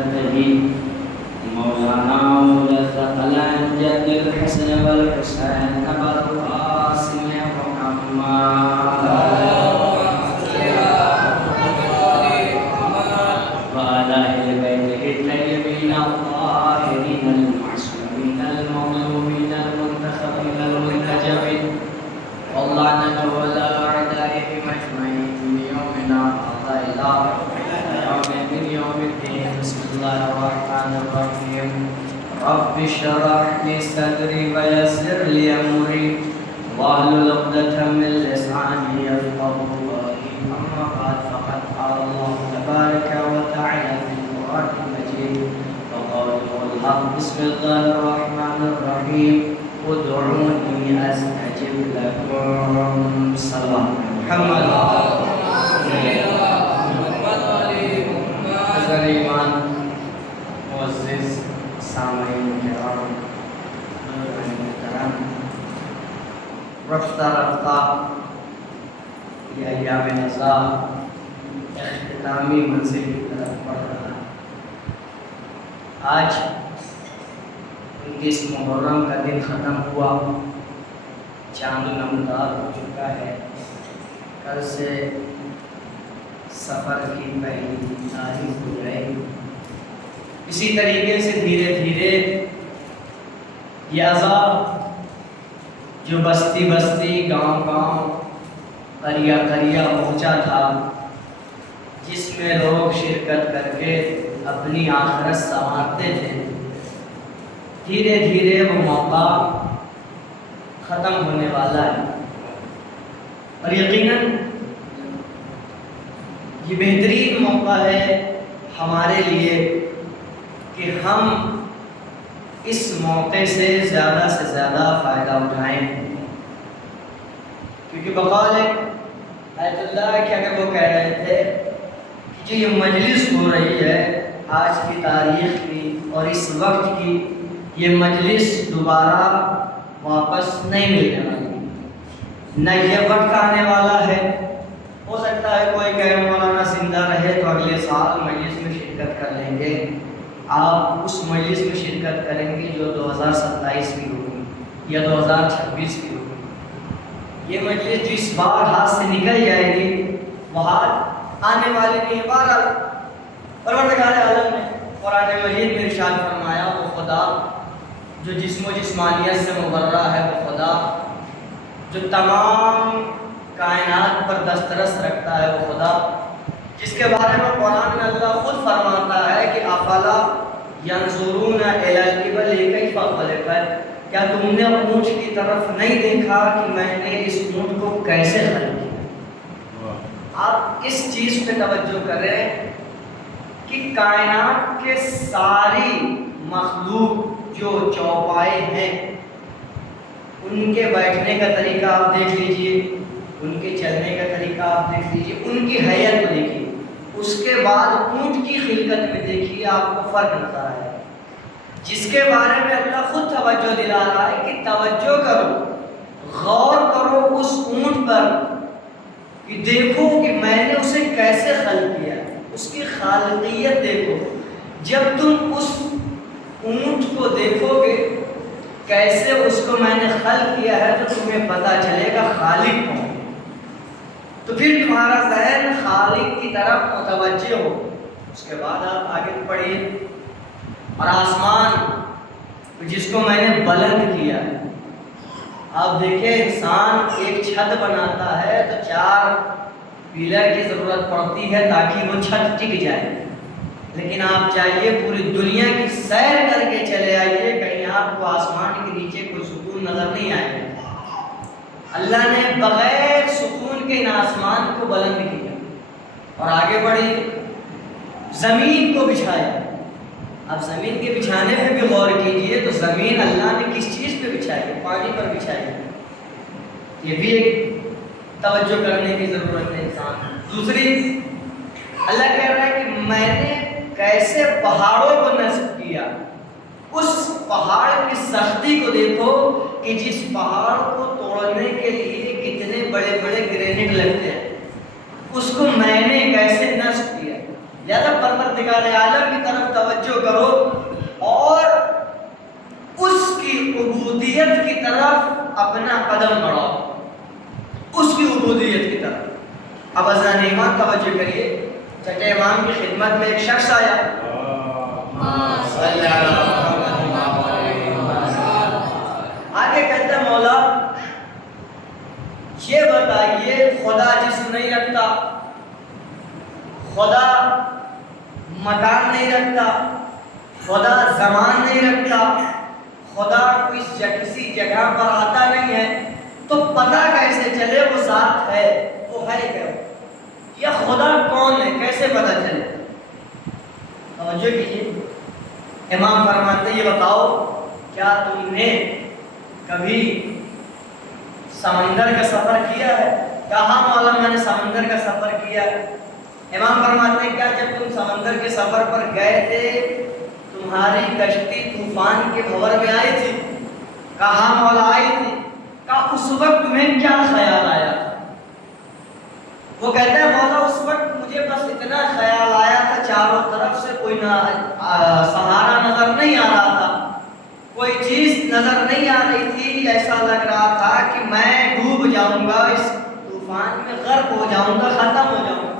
جده مولانا مولى الثقلين جد الحسن والحسين أبا القاسم محمد وعلى أهل بيته الطيبين الطاهرين المعصومين المظلومين المنتخبين المنتجبين واللعنة على أعدائهم أجمعين من يومنا هذا إلى من يوم الدين. بسم الله الرحمن الرحيم. رب اشرح لي صدري ويسر لي أمري واحلل عقدة من لساني يفقهوا قولي. أما بعد فقد قال الله تبارك وتعالى في القرآن المجيد وقوله الحق. بسم الله الرحمن الرحيم. ادعوني أستجب لكم. صلى محمد ایمان معزز سامعین کرام محترم، رفتہ رفتہ یہ ایام نزا اختتامی منزل کی طرف بڑھ رہا ہے. آج 29 محرم کا دن ختم ہوا، چاند نمودار ہو چکا ہے. کل سے سفر کی پہلی تاریخ ہو جائے گی. اسی طریقے سے دھیرے دھیرے یہ عذاب جو بستی بستی گاؤں گاؤں قریہ قریہ پہنچا تھا، جس میں لوگ شرکت کر کے اپنی آخرت سنوارتے تھے، دھیرے دھیرے وہ موقع ختم ہونے والا ہے. اور یقیناً یہ بہترین موقع ہے ہمارے لیے کہ ہم اس موقع سے زیادہ فائدہ اٹھائیں. کیونکہ بقول آیت اللہ کہ اگر وہ کہہ رہے تھے کہ جو یہ مجلس ہو رہی ہے آج کی تاریخ کی اور اس وقت کی، یہ مجلس دوبارہ واپس نہیں ملنے والی، نہ یہ وقت آنے والا ہے. ہو سکتا ہے کوئی کہے مولانا زندہ رہے تو اگلے سال مجلس میں شرکت کر لیں گے. آپ اس مجلس میں شرکت کریں گے جو 2027 کی ہوگی یا 2026 کی ہوگی. یہ مجلس جس بار ہاتھ سے نکل جائے گی وہ ہاتھ آنے والے نہیں. بہرحال پروردگار عالم نے قرآن مجید میں ارشاد فرمایا وہ خدا جو جسم و جسمانیت سے مبرہ ہے، وہ خدا جو تمام کائنات پر دسترس رکھتا ہے، وہ خدا جس کے بارے میں قرآن میں اللہ خود فرماتا ہے کہ افلا ینظرون الی الابل کیف خلقت، کیا تم نے اونٹ کی طرف نہیں دیکھا کہ میں نے اس اونٹ کو کیسے خلق کیا. آپ اس چیز پہ توجہ کریں کہ کائنات کے ساری مخلوق جو چوپائے ہیں ان کے بیٹھنے کا طریقہ آپ دیکھ لیجئے، ان کے چلنے کا طریقہ آپ دیکھ لیجئے، ان کی حیت کو دیکھیے، اس کے بعد اونٹ کی خلقت میں دیکھیے، آپ کو فرق نظر آئے گا. جس کے بارے میں اللہ خود توجہ دلا رہا ہے کہ توجہ کرو، غور کرو اس اونٹ پر کہ دیکھو کہ میں نے اسے کیسے خلق کیا، اس کی خالقیت دیکھو. جب تم اس اونٹ کو دیکھو گے کیسے اس کو میں نے خلق کیا ہے تو تمہیں پتہ چلے گا خالق کون ہے. تو پھر تمہارا ذہن خالق کی طرف متوجہ ہو. اس کے بعد آپ آگے پڑھیے. اور آسمان جس کو میں نے بلند کیا ہے، آپ دیکھیں انسان ایک چھت بناتا ہے تو 4 پلر کی ضرورت پڑتی ہے تاکہ وہ چھت ٹک جائے. لیکن آپ چاہیے پوری دنیا کی سیر کر کے چلے آئیے، کہیں آپ کو آسمان کے نیچے کوئی سکون نظر نہیں آئے. اللہ نے بغیر سکون کے ان آسمان کو بلند کیا. اور آگے بڑھی زمین کو بچھایا. اب زمین کے بچھانے پہ بھی غور کیجئے تو زمین اللہ نے کس چیز پہ بچھائی ہے؟ پانی پر بچھائی ہے. یہ بھی ایک توجہ کرنے کی ضرورت ہے انسان. دوسری، اللہ کہہ رہا ہے کہ میں نے کیسے پہاڑوں کو نصب کیا. اس پہاڑ کی سختی کو دیکھو کہ جس پہاڑ کو توڑنے کے لیے کتنے بڑے بڑے گرینٹ لگتے ہیں، اس کو میں نے کیسے نصب کیا. زیادہ پروردگار عالم کی طرف توجہ توجہ کرو اور اس کی عبودیت کی طرف اپنا قدم بڑھاؤ، اس کی عبودیت کی طرف۔ اب اذان ایمان توجہ کریے، چھٹے امام کی خدمت میں ایک شخص آیا، آگے کہتا ہے مولا یہ بتائیے خدا جسم نہیں رکھتا، خدا مکان نہیں رکھتا، خدا زمان نہیں رکھتا، خدا کسی جگہ پر آتا نہیں ہے، تو پتہ کیسے چلے وہ ذات ہے، وہ ہے کیا، یا خدا کون ہے کیسے پتہ چلے؟ توجہ کیجیے، امام فرماتے یہ بتاؤ کیا تم نے کبھی سمندر کا سفر کیا ہے؟ کہا مولا میں نے سمندر کا سفر کیا ہے۔ امام فرماتے ہیں کیا جب تم سمندر کے سفر پر گئے تھے تمہاری کشتی طوفان کے بھور میں آئی تھی؟ کہا مولا آئی تھی۔ کہا اس وقت تمہیں کیا خیال آیا تھا؟ وہ کہتا ہے مولا اس وقت مجھے بس اتنا خیال آیا تھا، چاروں طرف سے کوئی سہارا نظر نہیں آ رہا تھا، کوئی چیز نظر نہیں آ رہی تھی، ایسا لگ رہا تھا کہ میں ڈوب جاؤں گا، اس طوفان میں غرق ہو جاؤں گا، ختم ہو جاؤں گا۔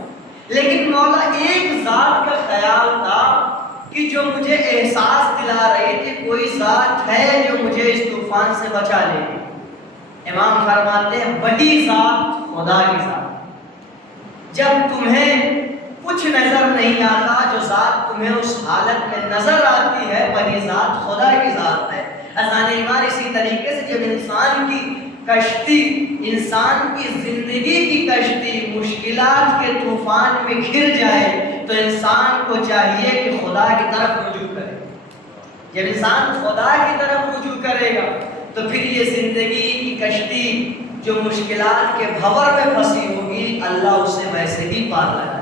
لیکن مولا ایک ذات کا خیال تھا کہ جو مجھے احساس دلا رہی تھی کوئی ذات ہے جو مجھے اس طوفان سے بچا لے گی۔ امام فرماتے ہیں وہی ذات خدا کی ذات۔ جب تمہیں کچھ نظر نہیں آتا، جو ذات تمہیں اس حالت میں نظر آتی ہے وہی ذات خدا کی ذات ہے۔ اذان ایمان اسی طریقے سے جب انسان کی کشتی، انسان کی زندگی کی کشتی مشکلات کے طوفان میں گھر جائے تو انسان کو چاہیے کہ خدا کی طرف رجوع کرے۔ جب انسان خدا کی طرف رجوع کرے گا تو پھر یہ زندگی کی کشتی جو مشکلات کے بھور میں پھنسی ہوگی اللہ اسے ویسے ہی پار لگائے۔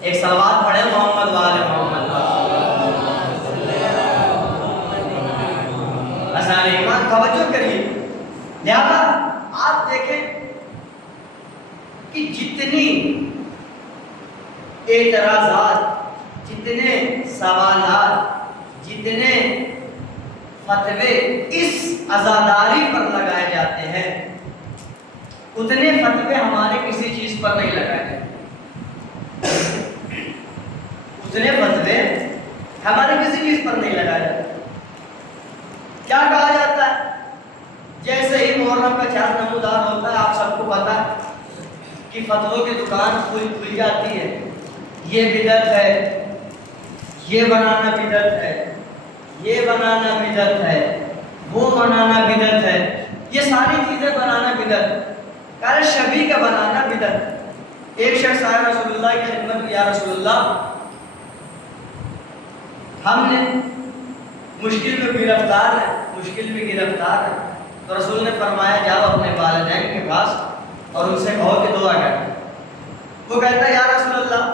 ایک صلوات پڑھیں محمد وآل محمد۔ اذان ایمان توجہ کریے، لہذا آپ دیکھیں کہ جتنی اعتراضات، جتنے سوالات، جتنے فتوے اس عزاداری پر لگائے جاتے ہیں اتنے فتوے ہمارے کسی چیز پر نہیں لگائے جاتے، اتنے فتوے ہمارے کسی چیز پر نہیں لگائے جاتے۔ کیا کہا جاتا ہے؟ جیسے ہی محرم کا چاند نمودار ہوتا ہے آپ سب کو پتا ہے کہ فتووں کی دکان کھل جاتی ہے، یہ بدعت ہے، یہ بنانا بدعت ہے، یہ بنانا بدعت ہے، وہ بنانا بدعت ہے، یہ ساری چیزیں بنانا بدعت، کہا شبیہ کا بنانا بدعت۔ ایک شخص آیا رسول اللہ کی خدمت میں، یا رسول اللہ ہم نے مشکل میں گرفتار ہے، تو رسول نے فرمایا جاؤ اپنے والدین کے پاس اور ان سے کہو کہ دعا کریں۔ وہ کہتا ہے یا رسول اللہ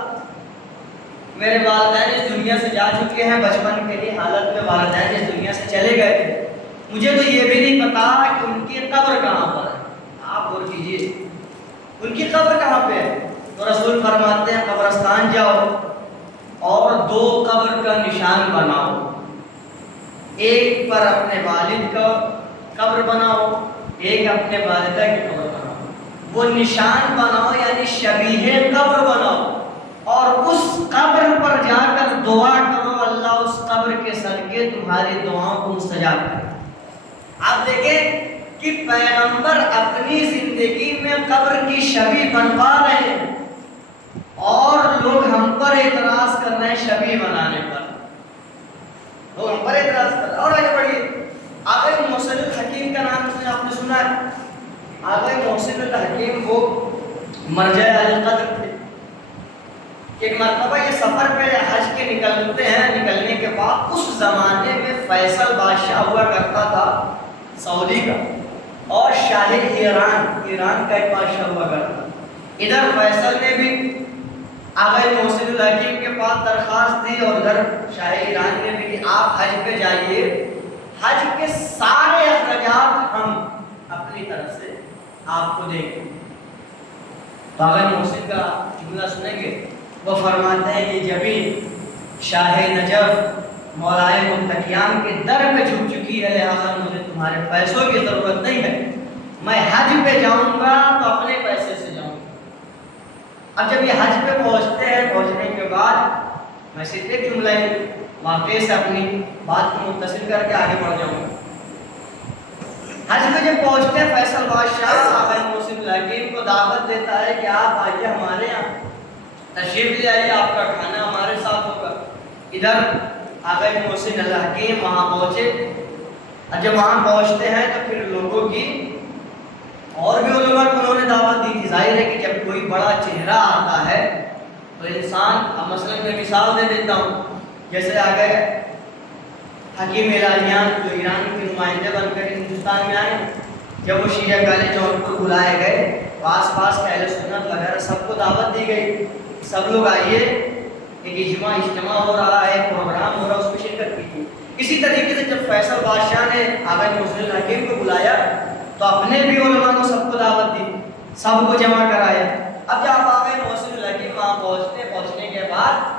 میرے والدین اس دنیا سے جا چکے ہیں، بچپن کے لیے حالت میں والدین اس دنیا سے چلے گئے تھے، مجھے تو یہ بھی نہیں پتا کہ ان کی قبر کہاں پر ہے، آپ غور کیجیے ان کی قبر کہاں پہ ہے۔ تو رسول فرماتے ہیں قبرستان جاؤ اور 2 قبر کا نشان بناؤ، ایک پر اپنے والد کا قبر بناؤ، ایک اپنے والدہ کی قبر بناؤ، وہ نشان بناؤ یعنی شبیہ قبر بناؤ، اور اس قبر پر جا کر دعا کرو اللہ اس قبر کے صدقے تمہاری دعاؤں کو مستجاب کرے۔ آپ دیکھیں کہ پیغمبر اپنی زندگی میں قبر کی شبیہ بنوا رہے ہیں اور لوگ ہم پر اعتراض کر رہے ہیں شبیہ بنانے پر، لوگ ہم پر اعتراض کر رہے ہیں۔ اور آگے بڑھیے، آغا محسن الحکیم کا نام آپ نے سنا ہے؟ آغا محسن الحکیم وہ مرجع القدر تھے۔ ایک مرتبہ یہ سفر پہ حج کے نکلنے کے بعد اس زمانے میں فیصل بادشاہ ہوا کرتا تھا سعودی کا، اور شاہ ایران کا ایک بادشاہ ہوا کرتا تھا۔ ادھر فیصل نے بھی آغا محسن الحکیم کے پاس درخواست دی اور ادھر شاہ ایران نے بھی کہ آپ حج پہ جائیے، حج کے سارے اخراجات ہم اپنی طرف سے آپ کو دیں گے۔ تو آغا محسن کا جملہ سنیں گے، وہ فرماتے ہیں یہ جبھی شاہ نجف مولائے متقیان کے در پہ جھک چکی ہے، لہٰذا مجھے تمہارے پیسوں کی ضرورت نہیں ہے، میں حج پہ جاؤں گا تو اپنے پیسے سے جاؤں گا۔ اب جب یہ حج پہ پہنچتے ہیں، پہنچنے کے بعد میں صرف ایک جملہ واقعے سے اپنی بات کو متصل کر کے آگے بڑھ جاؤں گا۔ حج پہ جب پہنچتے ہیں، فیصل بادشاہ آقا محسن الحکیم کو دعوت دیتا ہے کہ آپ آئیے ہمارے یہاں، تشریف لے آئیے، آپ کا کھانا ہمارے ساتھ ہوگا۔ ادھر آقا محسن الحکیم وہاں پہنچے، اور جب وہاں پہنچتے ہیں تو پھر لوگوں کی اور بھی علماء کو انہوں نے دعوت دی تھی۔ ظاہر ہے کہ جب کوئی بڑا چہرہ آتا ہے تو انسان، اب مثلا میں مثال دے دیتا ہوں، جیسے آ گئے حکیم الہیان جو ایران کے نمائندے بن کر ہندوستان میں آئے، جب وہ شیعہ کالج جونپور بلائے گئے تو آس پاس کے اہل سنت وغیرہ سب کو دعوت دی گئی، سب لوگ آئیے، ایک اجتماع ہو رہا ہے، پروگرام ہو رہا ہے، اس میں شرکت کی تھی۔ اسی طریقے سے جب فیصل بادشاہ نے آقا محسن الحکیم کو بلایا تو اپنے بھی علماء کو سب کو دعوت دی، سب کو جمع کرایا۔ اب جب آقا محسن الحکیم وہاں پہنچنے کے بعد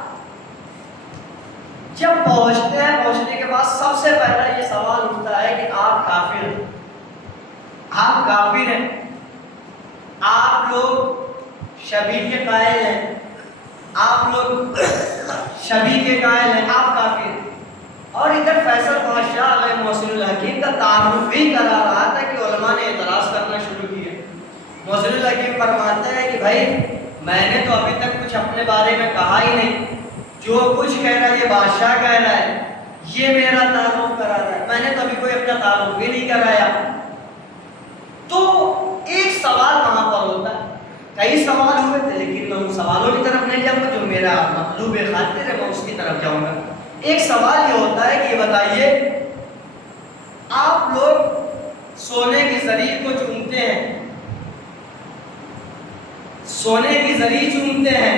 پہنچنے کے بعد سب سے پہلا یہ سوال اٹھتا ہے کہ آپ کافر ہیں، آپ کافر ہیں، آپ لوگ شبیہ کے قائل ہیں، آپ لوگ شبیہ کے قائل ہیں، آپ کافر ہیں۔ اور ادھر فیصل بادشاہ علیہ محسن الحکیم کا تعارف بھی کرا رہا تھا کہ علماء نے اعتراض کرنا شروع کیا۔ محسن الحکیم فرماتے ہیں کہ بھائی میں نے تو ابھی تک کچھ اپنے بارے میں کہا ہی نہیں، جو کچھ کہہ رہا ہے یہ بادشاہ کہہ رہا ہے، یہ میرا تعارف کرا رہا ہے، میں نے تو ابھی کوئی اپنا تعارف بھی نہیں کرایا۔ تو ایک سوال وہاں پر ہوتا ہے، کئی سوال ہوئے تھے لیکن میں ان سوالوں کی طرف نہیں جاؤں گا، جو میرا مطلوب خاطر ہے میں اس کی طرف جاؤں گا۔ ایک سوال یہ ہوتا ہے کہ یہ بتائیے آپ لوگ سونے کی زری کو چومتے ہیں، سونے کی زری چومتے ہیں،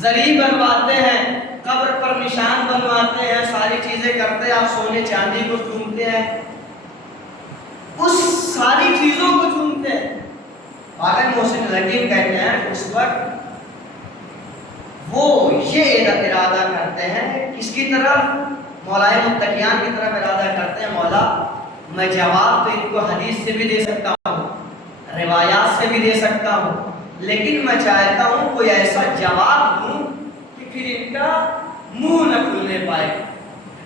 زری بنواتے ہیں، قبر پر نشان بنواتے ہیں، ساری چیزیں کرتے ہیں، آپ سونے چاندی کو چومتے ہیں، اس ساری چیزوں کو چومتے ہیں۔ آقا محسن الحکیم کہتے ہیں اس وقت وہ یہ ارادہ کرتے ہیں، کس کی طرف؟ مولائے متقیان کی طرف ارادہ کرتے ہیں، مولا میں جواب تو ان کو حدیث سے بھی دے سکتا ہوں، روایات سے بھی دے سکتا ہوں، لیکن میں چاہتا ہوں کوئی ایسا جواب دوں کہ پھر ان کا منہ نہ کھلنے پائے۔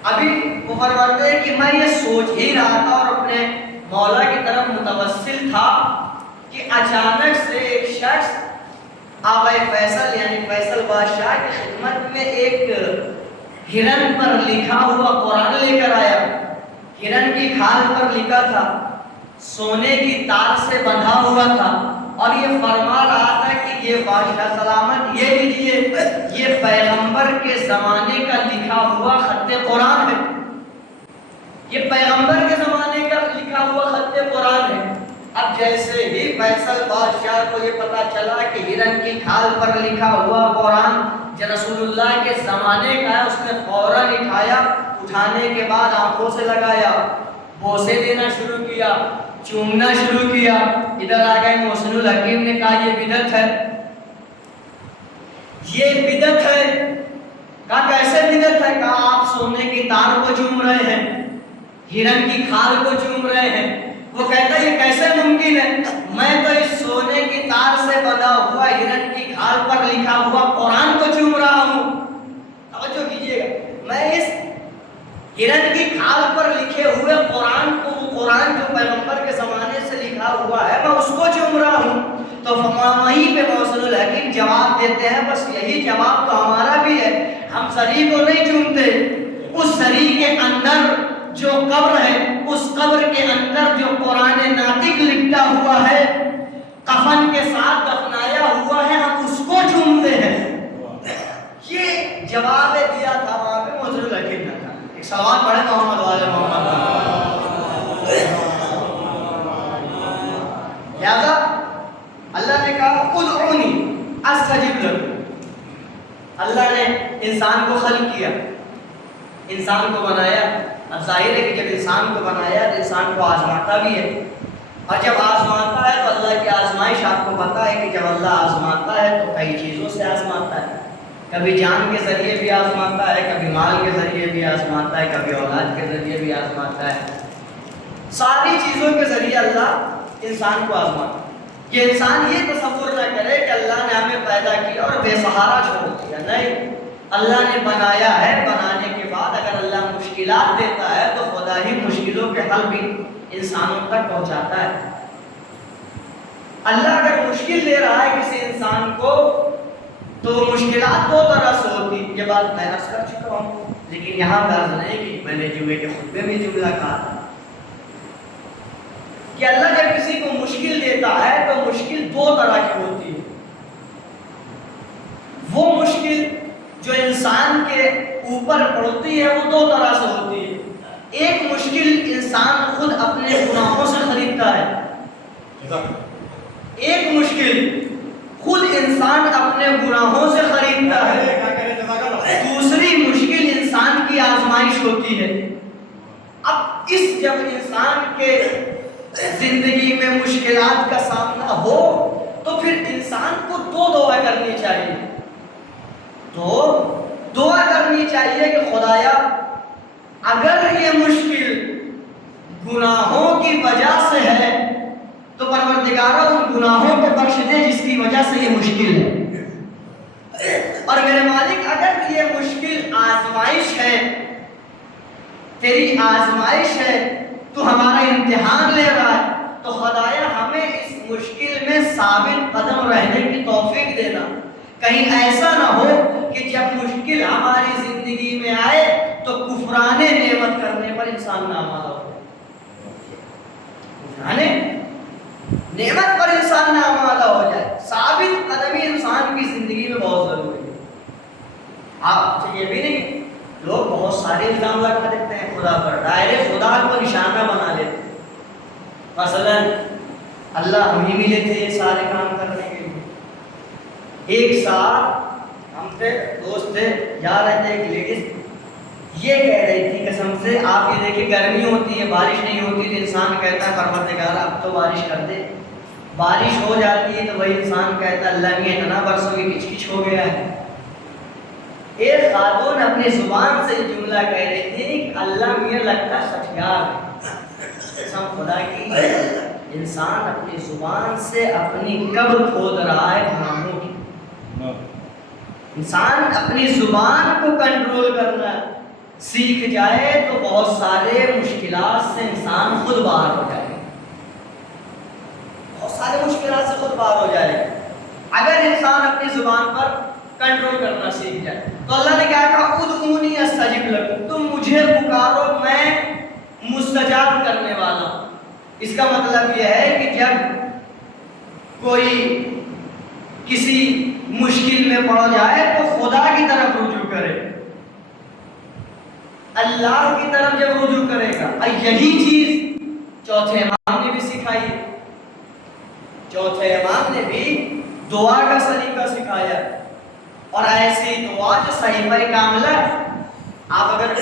ابھی وہ فرماتے ہیں کہ میں یہ سوچ ہی رہا تھا اور اپنے مولا کی طرف متوسل تھا کہ اچانک سے ایک شخص آقا فیصل یعنی فیصل بادشاہ کی خدمت میں ایک ہرن پر لکھا ہوا قرآن لے کر آیا۔ ہرن کی کھال پر لکھا تھا، سونے کی تار سے بندھا ہوا تھا، اور یہ فرما رہا تھا کہ یہ بادشاہ سلامت یہ لیجیے، یہ پیغمبر کے زمانے کا لکھا ہوا خط قرآن ہے، یہ پیغمبر کے زمانے کا لکھا ہوا خط قرآن ہے۔ اب جیسے ہی فیصل بادشاہ کو یہ پتا چلا کہ ہرن کی کھال پر لکھا ہوا قرآن جو رسول اللہ کے زمانے کا ہے، اس نے فوراً اٹھانے کے بعد آنکھوں سے لگایا، بوسے دینا شروع کیا، چومنا شروع کیا۔ ادھر آ گئے محسن الحکیم نے کہا یہ بدعت ہے، یہ بدعت ہے۔ کہا کیسے بدعت ہے؟ کہا آپ سونے کی تار کو چوم رہے ہیں، ہرن کی کھال کو چوم رہے ہیں۔ وہ کہتا ہے یہ کیسے ممکن ہے؟ میں تو اس سونے کی تار سے بنا ہوا ہرن کی کھال پر لکھا ہوا قرآن کو چوم رہا ہوں۔ توجہ کیجیے گا، میں اس ہرن کی کھال پر لکھے ہوئے قرآن کو، وہ قرآن جو پیغمبر کے زمانے سے لکھا ہوا ہے، میں اس کو چوم رہا ہوں۔ تو وہیں پہ محسن الحکیم جواب دیتے ہیں، بس یہی جواب تو ہمارا بھی ہے، ہم زری کو نہیں چومتے، اس زری کے اندر جو قبر ہے، اس قبر کے اندر جو قرآن ناطق لکھا ہوا ہے، کفن کے ساتھ دفنایا ہوا ہے، ہم اس کو چومتے ہیں۔ یہ جواب دیا تھا وہاں پہ محسن الحکیم نے۔ ایک سوال پڑھے محمد والے محمد، لہذا اللہ نے کہا ادعونی استجب لکم۔ اللہ نے انسان کو خلق کیا، انسان کو بنایا۔ اب ظاہر ہے کہ جب انسان کو بنایا تو انسان کو آزماتا بھی ہے، اور جب آزماتا ہے تو اللہ کی آزمائش آپ کو پتہ ہے کہ جب اللہ آزماتا ہے تو کئی چیزوں سے آزماتا ہے۔ کبھی جان کے ذریعے بھی آزماتا ہے، کبھی مال کے ذریعے بھی آزماتا ہے، کبھی اولاد کے ذریعے بھی آزماتا ہے۔ ساری چیزوں کے ذریعے اللہ انسان کو آزماتا ہے۔ یہ انسان یہ تصور نہ کرے کہ اللہ نے ہمیں پیدا کیا اور بے سہارا چھوڑ دیا، نہیں، اللہ نے بنایا ہے، بنانے کے بعد اگر اللہ مشکلات دیتا ہے تو خدا ہی مشکلوں کے حل بھی انسانوں تک پہنچاتا ہے۔ اللہ اگر مشکل دے رہا ہے کسی انسان کو تو مشکلات دو طرح سے ہوتی، یہ بات میں عرض کر چکا ہوں، لیکن یہاں غرض نہیں کہ میں نے جمعے کے خطبے میں جملہ کہا تھا کہ اللہ جب کسی کو مشکل دیتا ہے تو مشکل دو طرح کی ہوتی ہے۔ وہ مشکل جو انسان کے اوپر پڑتی ہے وہ دو طرح سے ہوتی ہے۔ ایک مشکل انسان خود اپنے گناہوں سے خریدتا ہے، ایک مشکل خود انسان اپنے گناہوں سے خریدتا ہے، دوسری مشکل انسان کی آزمائش ہوتی ہے۔ اب اس جب انسان کے زندگی میں مشکلات کا سامنا ہو تو پھر انسان کو دو دعا کرنی چاہیے، دعا کرنی چاہیے کہ خدایا اگر یہ مشکل گناہوں کی وجہ سے ہے تو پروردگارا ان گناہوں کو بخش دے جس کی وجہ سے یہ مشکل ہے، اور میرے مالک اگر یہ مشکل آزمائش ہے، تیری آزمائش ہے، تو ہمارا امتحان لے رہا ہے، تو خدایا ہمیں اس مشکل میں ثابت قدم رہنے کی توفیق دینا۔ کہیں ایسا نہ ہو کہ جب مشکل ہماری زندگی میں آئے تو کفران نعمت کرنے پر انسان نامادہ ہو، کفران نعمت پر انسان نامادہ ہو جائے۔ ثابت قدمی انسان کی زندگی میں بہت ضروری ہے۔ آپ سے یہ بھی نہیں، لوگ بہت سارے الزام لگا دیتے ہیں خدا پر، ڈائریکٹ خدا کو نشانہ بنا لیتے ہیں۔ مثلا اللہ ہم ہی ملے تھے یہ سارے کام کرنے کے لیے۔ ایک ساتھ ہم تھے، دوست تھے، جا رہے تھے، ایک لیڈیز یہ کہہ رہی تھی قسم سے، آپ یہ دیکھیں گرمی ہوتی ہے، بارش نہیں ہوتی تو انسان کہتا ہے پروردگار اب تو بارش کر دے، بارش ہو جاتی ہے تو وہی انسان کہتا ہے اللہ میں اتنا برسوں کی کچ کچ ہو گیا ہے۔ ایک خاتون اپنی زبان سے جملہ کہہ رہی تھی کہ اللہ مجھے لگتا سچیار ہے، قسم خدا کی انسان اپنی زبان سے اپنی قبر کھود رہا ہے گناہوں کی۔ انسان اپنی زبان کو کنٹرول کرنا سیکھ جائے تو بہت سارے مشکلات سے انسان خود باہر ہو جائے، بہت سارے مشکلات سے خود باہر ہو جائے اگر انسان اپنی زبان پر کنٹرول کرنا سیکھ جائے۔ تو اللہ نے کیا کہا، ادعونی استجب لکم، تم مجھے پکارو میں مستجاب کرنے والا ہوں۔ اس کا مطلب یہ ہے کہ جب کوئی کسی مشکل میں پڑ جائے تو خدا کی طرف رجوع کرے، اللہ کی طرف جب رجوع کرے گا۔ اور یہی چیز چوتھے امام نے بھی سکھائی ہے، چوتھے امام نے بھی دعا کا طریقہ سکھایا، اور ایسی دعا جو صحیفہ کاملہ ہے۔ آپ اگر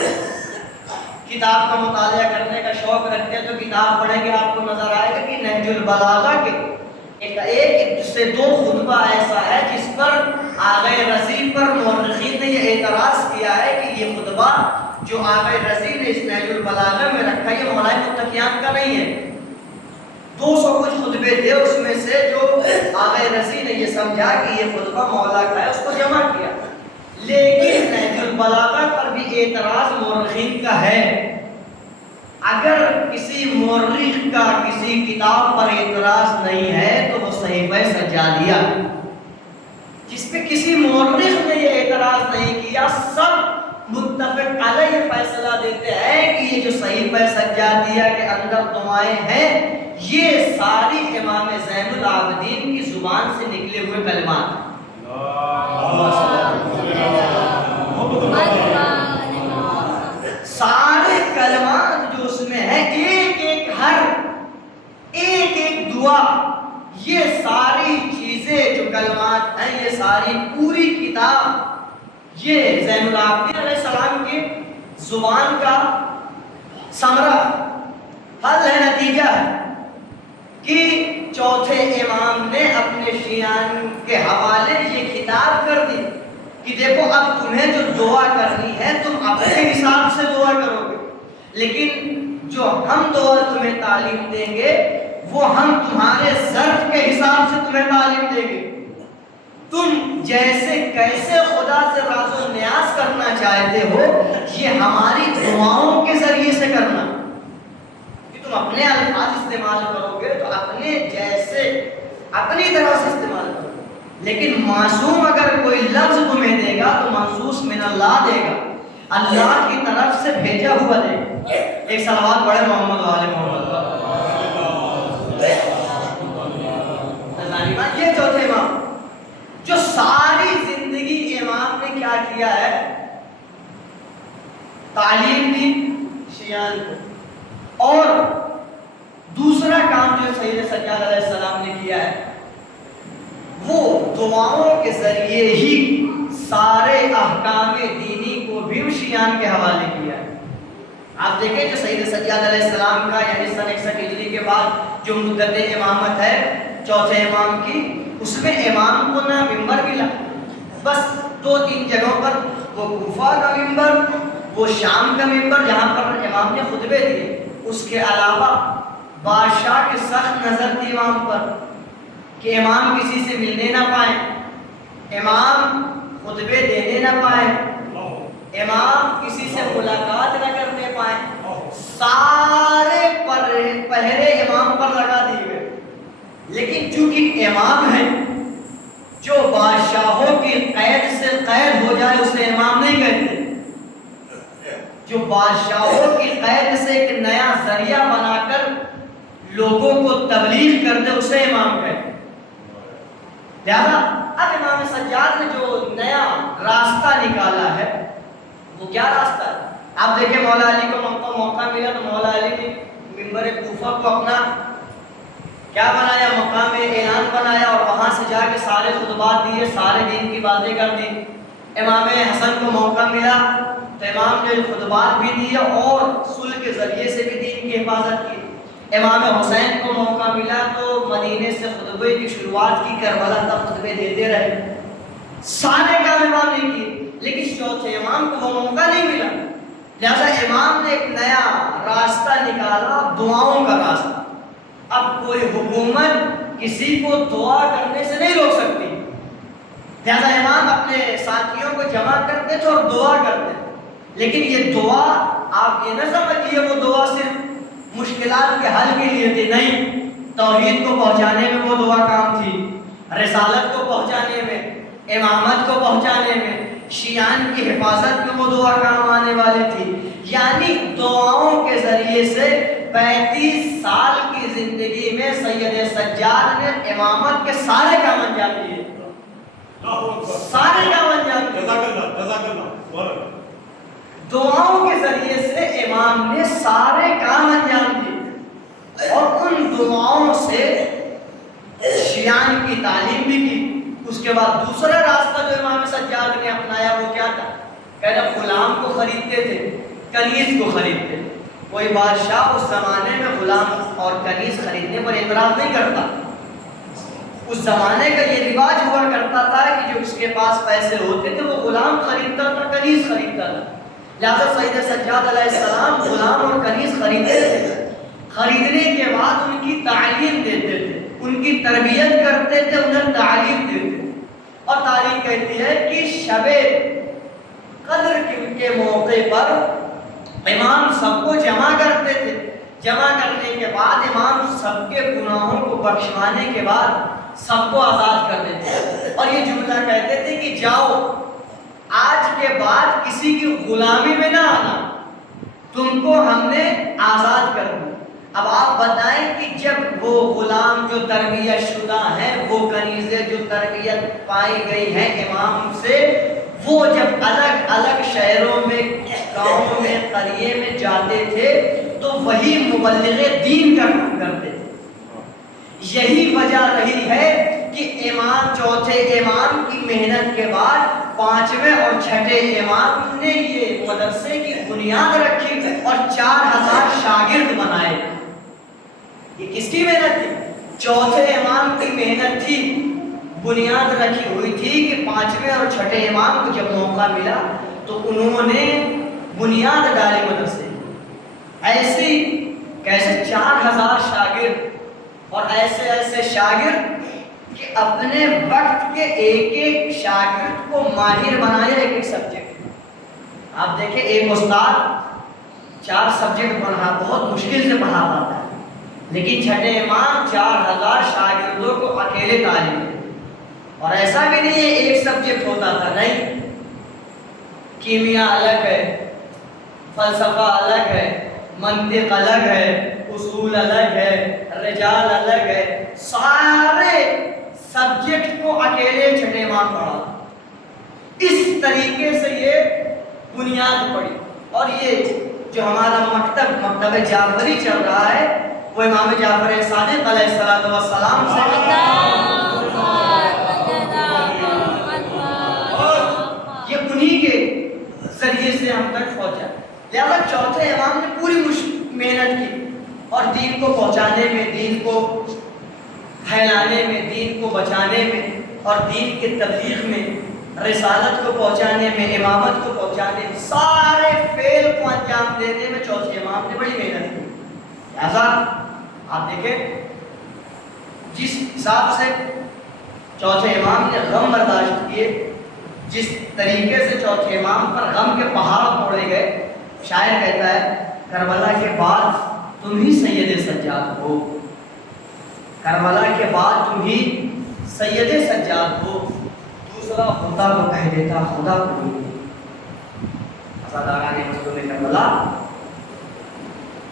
کتاب کا مطالعہ کرنے کا شوق رکھتے ہیں تو کتاب پڑھیں گے، آپ کو نظر آئے گا کہ نہج البلاغہ کے ایک سے دو خطبہ ایسا ہے جس پر آغا رضی پر مورخین نے یہ اعتراض کیا ہے کہ یہ خطبہ جو آغا رضی نے اس نہج البلاغہ میں رکھا یہ مولانا متقیان کا نہیں ہے۔ 200 کچھ خطبے تھے، اس میں سے جو آغا رضی نے یہ سمجھا کہ یہ خطبہ مولا کا ہے اس کو جمع کیا، لیکن نہج البلاغہ پر بھی اعتراض مورخین کا ہے۔ اگر کسی مورخ کا کسی کتاب پر اعتراض نہیں ہے تو وہ صحیفہ سجادیہ، جس پہ کسی مورخ نے یہ اعتراض نہیں کیا، سب متفق علیہ فیصلہ دیتے ہیں کہ یہ جو صحیفہ سجادیہ کے اندر دعائیں ہیں یہ ساری امام زین العابدین کی زبان سے نکلے ہوئے کلمات ہیں۔ سارے کلمات جو اس میں ہیں، ایک ایک حرف، ایک ایک دعا، یہ ساری چیزیں جو کلمات ہیں یہ ساری پوری کتاب یہ زین العابدین علیہ السلام کی زبان کا ثمرہ حل ہے، نتیجہ ہے کہ چوتھے امام نے اپنے شیعان کے حوالے یہ کتاب کر دی۔ کہ دیکھو اب تمہیں جو دعا کرنی ہے تم اپنے حساب سے دعا کرو گے، لیکن جو ہم دعا تمہیں تعلیم دیں گے وہ ہم تمہارے ظرف کے حساب سے تمہیں تعلیم دیں گے۔ تم جیسے کیسے خدا سے راز و نیاز کرنا چاہتے ہو یہ ہماری دعاؤں کے ذریعے سے کرنا، کہ تم اپنے الفاظ استعمال کرو گے تو اپنے جیسے اپنی طرح سے استعمال کرو، لیکن معصوم اگر کوئی لفظ تمہیں دے گا تو منصوص من اللہ دے گا، اللہ کی طرف سے بھیجا ہوا دے گا۔ ایک صلوات پڑھے محمد و آل محمد۔ یہ چوتھے امام جو ساری زندگی امام نے کیا کیا ہے، تعلیم دی شیعان کو، اور دوسرا کام جو سید سجاد علیہ السلام نے کیا ہے وہ دعاؤں کے ذریعے ہی سارے احکام دینی کو بھی شیعان کے حوالے کیا ہے۔ آپ دیکھیں جو سید سجاد علیہ السلام کا یعنی سن 61 ہجری کے بعد جو مدت امامت ہے چوتھے امام کی، اس میں امام کو نہ ممبر ملا، بس 2-3 جگہوں پر، وہ کوفہ کا ممبر، وہ شام کا ممبر جہاں پر امام نے خطبے دیے، اس کے علاوہ بادشاہ کی سخت نظر تھی امام پر کہ امام کسی سے ملنے نہ پائیں، امام خطبے دینے نہ پائیں، امام کسی سے ملاقات نہ کرنے پائیں، سارے پہرے امام پر لگا دیے گئے۔ لیکن چونکہ امام ہے، جو بادشاہوں کی قید سے قید ہو جائے اسے امام نہیں کہتے، جو بادشاہوں کی قید سے ایک نیا ذریعہ بنا کر لوگوں کو تبلیغ کر دے اسے امام کہتے۔ لہذا اب امام سجاد نے جو نیا راستہ نکالا ہے وہ کیا راستہ ہے؟ آپ دیکھیں مولا علی کو موقع ملا تو مولا علی نے منبر کوفہ کو اپنا کیا بنایا، مقام اعلان بنایا، اور وہاں سے جا کے سارے خطبات دیے، سارے دین کی باتیں کر دی۔ امام حسن کو موقع ملا تو امام نے خطبات بھی دیے اور صلح کے ذریعے سے بھی دین کی حفاظت کی۔ امام حسین کو موقع ملا تو مدینے سے خطبے کی شروعات کی، کربلا تک خطبے دیتے رہے، سارے کام امام نے کیے، لیکن چوتھے امام کو وہ موقع نہیں ملا۔ لہذا امام نے ایک نیا راستہ نکالا، دعاؤں کا راستہ۔ اب کوئی حکومت کسی کو دعا کرنے سے نہیں روک سکتی، لہذا امام اپنے ساتھیوں کو جمع کرتے تھے اور دعا کرتے تھے، لیکن یہ دعا آپ یہ نہ سمجھیے وہ دعا صرف مشکلات کے حل کے لیے تھی، نہیں، توحید کو پہنچانے میں وہ دعا کام تھی، رسالت کو پہنچانے میں، امامت کو پہنچانے میں، شیعان کی حفاظت میں وہ دعا کام آنے والی تھی۔ یعنی دعاؤں کے ذریعے سے 35 سال کی زندگی میں سید سجاد نے امامت کے سارے کام انجام دیے، سارے کام انجام دیے، دعاؤں کے ذریعے سے امام نے سارے کام انجام دیے، اور ان دعاؤں سے شیعان کی تعلیم بھی کی۔ اس کے بعد دوسرا راستہ جو امام سجاد نے اپنایا وہ کیا تھا؟ کہنا غلام کو خریدتے تھے، کنیز کو خریدتے تھے۔ کوئی بادشاہ اس زمانے میں غلام اور کنیز خریدنے پر اعتراض نہیں کرتا، اس زمانے کا یہ رواج ہوا کرتا تھا کہ جو اس کے پاس پیسے ہوتے تھے وہ غلام خریدتا تھا، کنیز خریدتا تھا۔ لہذا سید سجاد علیہ السلام غلام اور کنیز خریدتے تھے، خریدنے کے بعد ان کی تعلیم دیتے تھے، ان کی تربیت کرتے تھے، انہیں تعلیم دیتے تھے۔ اور تاریخ کہتی ہے کہ شب قدر کے موقع پر امام سب کو جمع کرتے تھے، جمع کرنے کے بعد امام سب کے گناہوں کو بخشوانے کے بعد سب کو آزاد کر دیتے، اور یہ جملہ کہتے تھے کہ جاؤ آج کے بعد کسی کی غلامی میں نہ آنا، تم کو ہم نے آزاد کر دیا۔ اب آپ بتائیں کہ جب وہ غلام جو تربیت شدہ ہیں، وہ کنیزیں جو تربیت پائی گئی ہیں امام سے، وہ جب الگ الگ شہروں میں، گاؤں میں، قریے میں جاتے تھے تو وہی مبلغ دین کا کام کرتے تھے۔ یہی وجہ رہی ہے کہ امام چوتھے امام کی محنت کے بعد پانچویں اور چھٹے امام نے یہ مدرسے کی بنیاد رکھی اور 4000 شاگرد بنائے۔ یہ کس کی محنت تھی؟ چوتھے امام کی محنت تھی۔ بنیاد رکھی ہوئی تھی کہ پانچویں اور چھٹے امام کو جب موقع ملا تو انہوں نے بنیاد ڈالی مدرسے، ایسی کیسے 4000 شاگرد اور ایسے شاگرد کہ اپنے وقت کے ایک ایک شاگرد کو ماہر بنایا ایک ایک سبجیکٹ۔ آپ دیکھیں ایک استاد 4 سبجیکٹ پڑھا، بہت مشکل سے پڑھا پاتا ہے، لیکن چھٹے امام 4000 شاگردوں کو اکیلے تعلیم دے۔ اور ایسا بھی نہیں ہے ایک سبجیکٹ ہوتا تھا، نہیں، کیمیا الگ ہے، فلسفہ الگ ہے، منطق الگ ہے، اصول الگ ہے، رجال الگ ہے، سارے سبجیکٹ کو اکیلے چھٹے امام پڑھا۔ اس طریقے سے یہ بنیاد پڑی، اور یہ جو ہمارا مکتب جعفری چل رہا ہے وہ امام جعفر صادق علیہ السلام سے یہ انہی کے ذریعے سے ہم تک پہنچا۔ لہذا چوتھے امام نے پوری محنت کی اور دین کو پہنچانے میں، دین کو پھیلانے میں، دین کو بچانے میں اور دین کے تبلیغ میں، رسالت کو پہنچانے میں، امامت کو پہنچانے میں، سارے فعل کو انجام دینے میں چوتھے امام نے بڑی محنت کی۔ لہذا آپ دیکھیں جس حساب سے چوتھے امام نے غم برداشت کیے، جس طریقے سے چوتھے امام پر غم کے پہاڑ توڑے گئے، شاعر کہتا ہے کربلا کے بعد تم ہی سید سجاد ہو، کربلا کے بعد تم ہی سید سجاد ہو، دوسرا خدا کو کہہ دیتا خدا کو نہیں۔ عزاداران مظلوم کربلا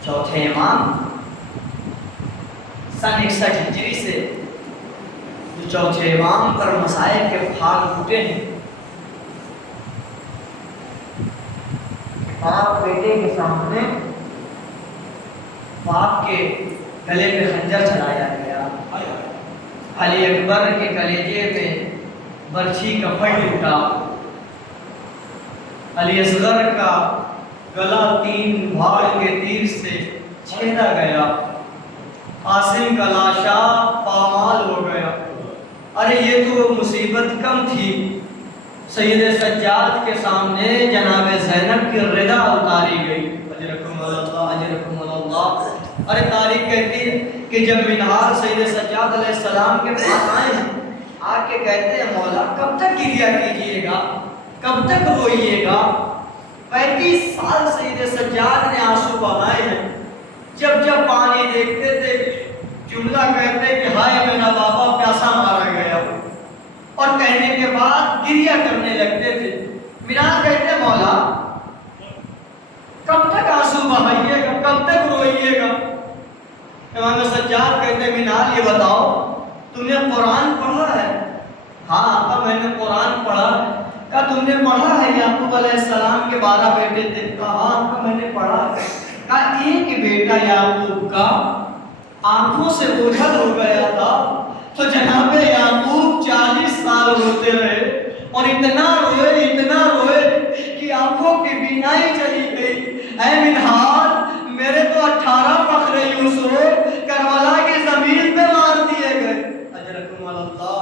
چوتھے امام سن 61 ہجری سے جو چوتھے امام پر مسائل کے پھاڑ ٹوٹے ہیں، باپ بیٹے کے سامنے باپ کے گلے پہ خنجر چلایا گیا، علی اکبر کے کلیجے پہ برچھی کا پھڑ ٹوٹا، علی اصغر کا گلا 3 بھاڑ کے تیر سے چھیدا گیا، قاسم کا لاشا پامال ہو گیا۔ ارے یہ تو مصیبت کم تھی، سید سجاد کے سامنے جناب زینب کی رضا اتاری گئی، اجرکم اللہ اجرکم اللہ۔ ارے تاریخ کہتی ہے کہ جب منہار سید سجاد علیہ السلام کے پاس آئے ہیں، آ کے کہتے ہیں مولا کب تک گریہ کیجئے گا، کب تک روئیے گا؟ 35 سال سید سجاد نے آنسو بہائے ہیں، جب جب پانی دیکھتے تھے جملہ کہتے کہ ہائے میرا بابا پیاسا مارا گیا، اور کہنے کے بعد گریہ کرنے لگتے تھے۔ منال کہتے مولا کب تک آنسو بہائیے گا، کب تک روئیے گا؟ امام سجاد کہتے منال یہ بتاؤ تم نے قرآن پڑھا ہے؟ ہاں آقا میں نے قرآن پڑھا۔ کہا تم نے پڑھا ہے یعقوب علیہ السلام کے 12 بیٹے تھے؟ کہا ہاں آقا میں نے پڑھا ہے۔ کہا ایک بیٹا یعقوب کا آنکھوں سے اوجھل ہو گیا تھا تو جناب یعقوب 40 سال روتے رہے، اور اتنا روئے کہ آنکھوں کی بینائی چلی گئی۔ اے منہار میرے تو 18 فخر یوسف کربلا کی زمین پہ مار دیے گئے، اجرکم اللہ۔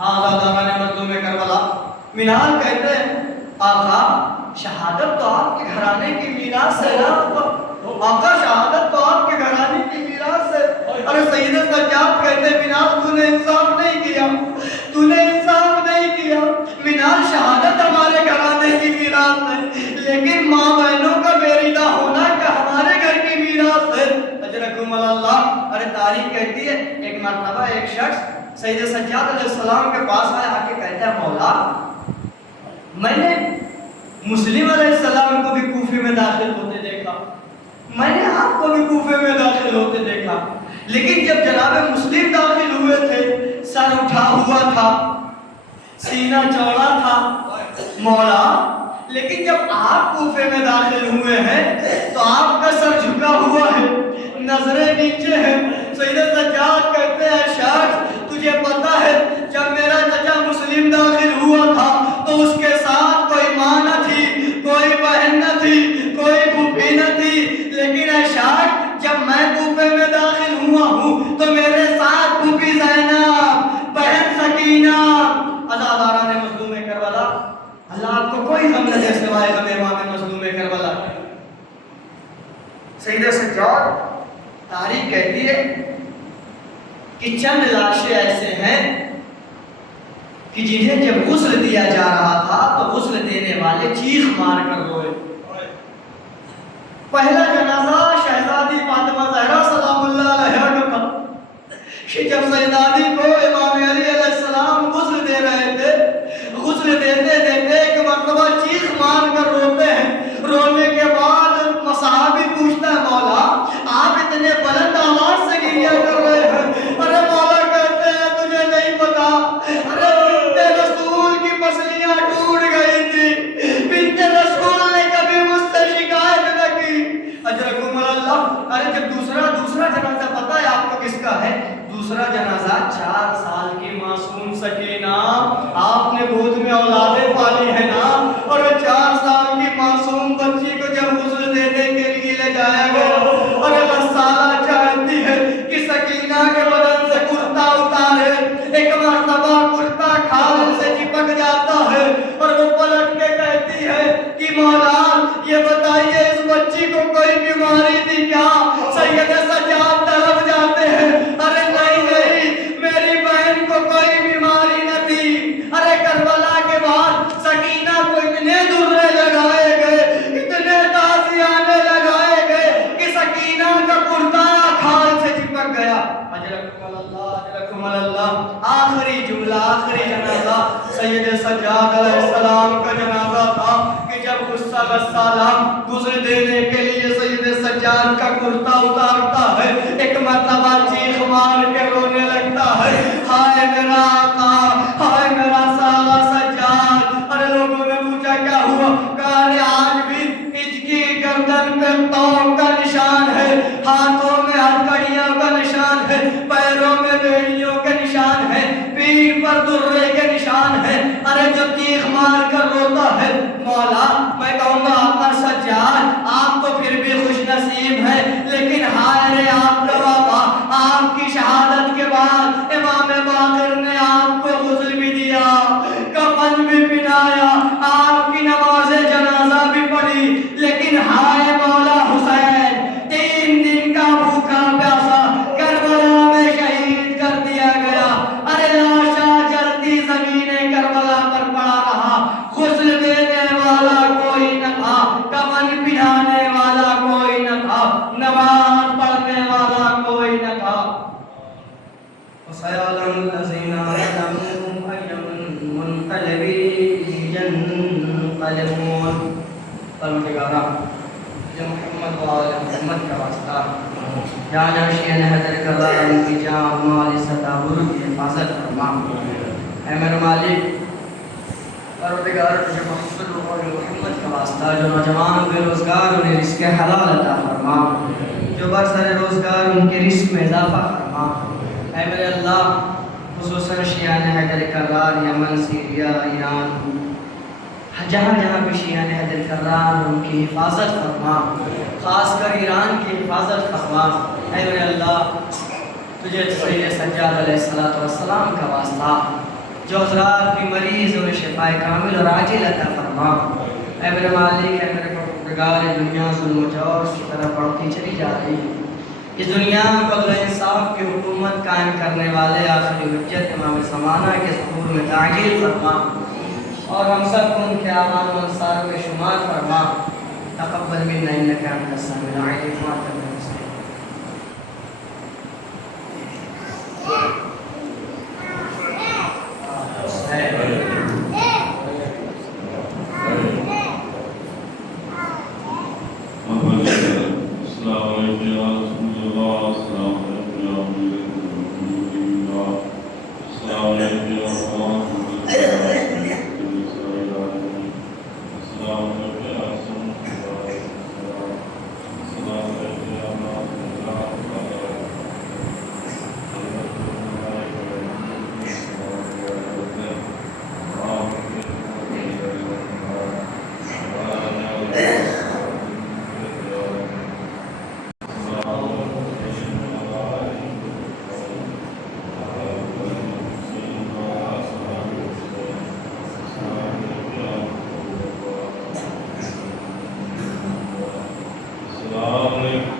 ہاں داداغان مظلوم کربلا منہار کہتے ہیں آقا شہادت تو آپ کے گھرانے کی میراث ہے نا، آقا شہادت تو آپ کے گھرانے کی میراث ہے۔ ارے سید سجاد کہتے منال تو نے انصاف نہیں کیا، تو نے انصاف نہیں کیا، منال شہادت ہمارے گھرانے کی میراث ہے، لیکن ماں بہنوں کا بیریدہ ہونا کہ ہمارے گھر کی میراث ہے، اجرکم اللہ۔ ارے تاریخ کہتی ہے ایک مرتبہ ایک شخص سید سجاد علیہ السلام کے پاس آیا، آ کے کہتا ہے مولا میں نے مسلم علیہ السلام کو بھی کوفے میں داخل ہوتے دیکھا، میں نے آپ کو بھی کوفے میں داخل ہوتے دیکھا، لیکن جب جناب مسلم داخل ہوئے تھے سر اٹھا ہوا تھا، سینہ چوڑا تھا مولا، لیکن جب آپ کوفے میں داخل ہوئے ہیں تو آپ کا سر جھکا ہوا ہے، نظریں نیچے ہیں۔ سید سجاد کہتے ہیں شخص تجھے پتا ہے جب میرا چچا مسلم داخل ہوا تھا تو اس کے ساتھ کوئی ماں نہ تھی، کوئی بہن نہ تھی، کوئی پھوپھی نہ تھی، لیکن اے شخص جب میں کوفے میں داخل ہوا ہوں تو میرے ساتھ پھوپھی زینب، بہن سید سجاد تاریخ کہتی ہے کہ چند لاشیں ایسے ہیں کہ جنہیں جب غسل دیا جا رہا تھا تو غسل دینے والے چیخ مار کر روئے. پہلا جنازہ شہزادی فاطمہ زہرا سلام اللہ علیہا کا تھا کہ جب شہزادی کو امام علی علیہ السلام غسل دے رہے تھے, غسل دیتے دیتے ایک مرتبہ چیخ مار کر روتے ہیں. رونے کے بعد صحابی پوچھتا ہے مولا آپ اتنے بلند آواز سے گریہ کر رہے ہیں؟ ارے مولا کہتے ہیں تجھے نہیں پتا, ارے بنت رسول کی پسلیاں ٹوٹ گئی تھی, بنت رسول نے کبھی مجھ سے شکایت نہ کی. اجرکم اللہ. ارے جب دوسرا جنازہ پتا ہے آپ کو کس کا ہے؟ دوسرا جنازہ 4 سال کی معصوم سکینہ, آپ نے گود میں اولادیں پالی ہے نا, اور 4 سال کی معصوم بچی کو جب غسل دینے کے لیے لے جایا گیا اور غسالہ چاہتی ہے کہ سکینہ کے بدن سے کرتا اتارے, ایک مرتبہ کرتا کھال سے چپک جاتا ہے اور وہ پلٹ کے کہتی ہے کہ مولا یہ بتائیے اس بچی کو کوئی بیماری تھی کیا؟ سید سجاد طرف جاتے ہیں, ارے نہیں میری بہن کو کوئی بیماری نہ تھی. ارے کربلا کے بعد سکینہ کو اتنے درے لگائے گئے, اتنے تازیانے لگائے گئے کہ سکینہ کا کرتا کھال سے چپک گیا. اجرکم اللہ. آخری جملہ, آخری جنازہ سید سجاد علیہ السلام کا جنازہ تھا کہ جب غصہ غسالہ غسل دینے کے لیے سید سجاد کا کرتا اتارتا ہے, ایک مرتبہ چیخ مار کے رونے لگتا ہے, ہائے میرا آقا, ہائے میرا سالہ سجاد. ارے لوگوں نے پوچھا کیا ہوا؟ کہا آج بھی اس کی گردن پہ توق کا نشان ہے, ہاتھوں میں ہتھکڑیوں کا نشان ہے, پیروں میں بیڑیوں کے نشان ہے, پیٹھ پر درے کے نشان ہے. ارے جو چیخ مار کر روتا ہے, مولا میں کہوں گا آقا سجاد آپ تو پھر بھی خوش نصیب ہیں, لیکن ہائے رے آپ کا بابا, آپ کی شہادت کے بعد امام باقر نے آپ کو غسل بھی دیا, کفن بھی پہنایا, آپ کی نماز جنازہ بھی پڑھی, لیکن ہائے مولا حسین 3 دن کا بھوکا پیاسا کربلا میں شہید کر دیا گیا. ارے لاشا جلتی زمین کربلا پر پڑا رہا, غسل دینے والا کوئی نہ تھا, کفن پہنانے والا کوئی نہ تھا, نماز پڑھنے والا کوئی نہ تھا. وَسَيَعْلَمُ الَّذِينَ ظَلَمُوا أَيَّ مُنقَلِبٍ يَنقَلِبُونَ. پروردگارا جو محمد و آل محمد کا واسطہ, جہاں جہاں شیعہ حیدر کرار ان کی جان مال عزت آبرو کی حفاظت فرما. اے میرے مالک پروردگار جو محمد و آل محمد کا واسطہ, جو نوجوان بے روزگار انہیں رزق حلال عطا فرما, جو برسر روزگار ان کے رزق میں اضافہ فرما. اے میرے اللہ خصوصاً شیعہ حیدر کرار, یمن, سیریا, ایران, جہاں جہاں بھی شیعہ حیدر کرار ان کی حفاظت فرما, خاص کر ایران کی حفاظت فرما. اے میرے اللہ تجھے سید سجاد علیہ السلام کا واسطہ, جو حضرات کی مریض انہیں شفاء کامل اور عاجل عطا فرما. اے میرے مالک, اے میرے پروردگار, دنیا ظلم و جور کی طرف بڑھتی چلی جا رہی ہے. اس دنیا میں عدل و انصاف کی حکومت قائم کرنے والے آخری حجت امام زمانہ کے ظہور میں تعجیل فرما, اور ہم سب کو ان کے اعمال و انصار میں شمار فرما. تقبل منا انک انت السمیع العلیم وانت السلام علیکم.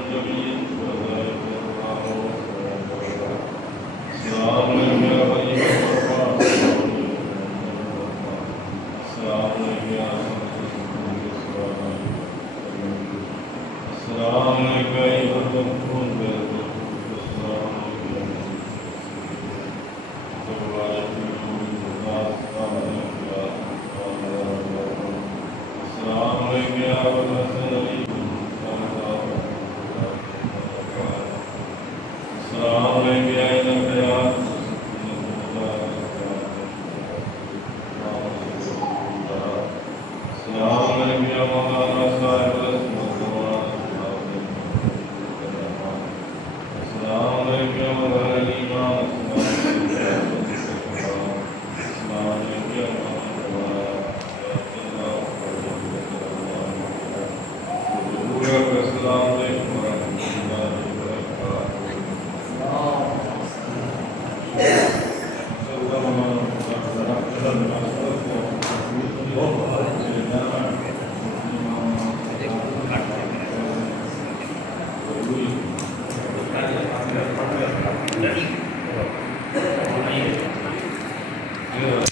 Yeah.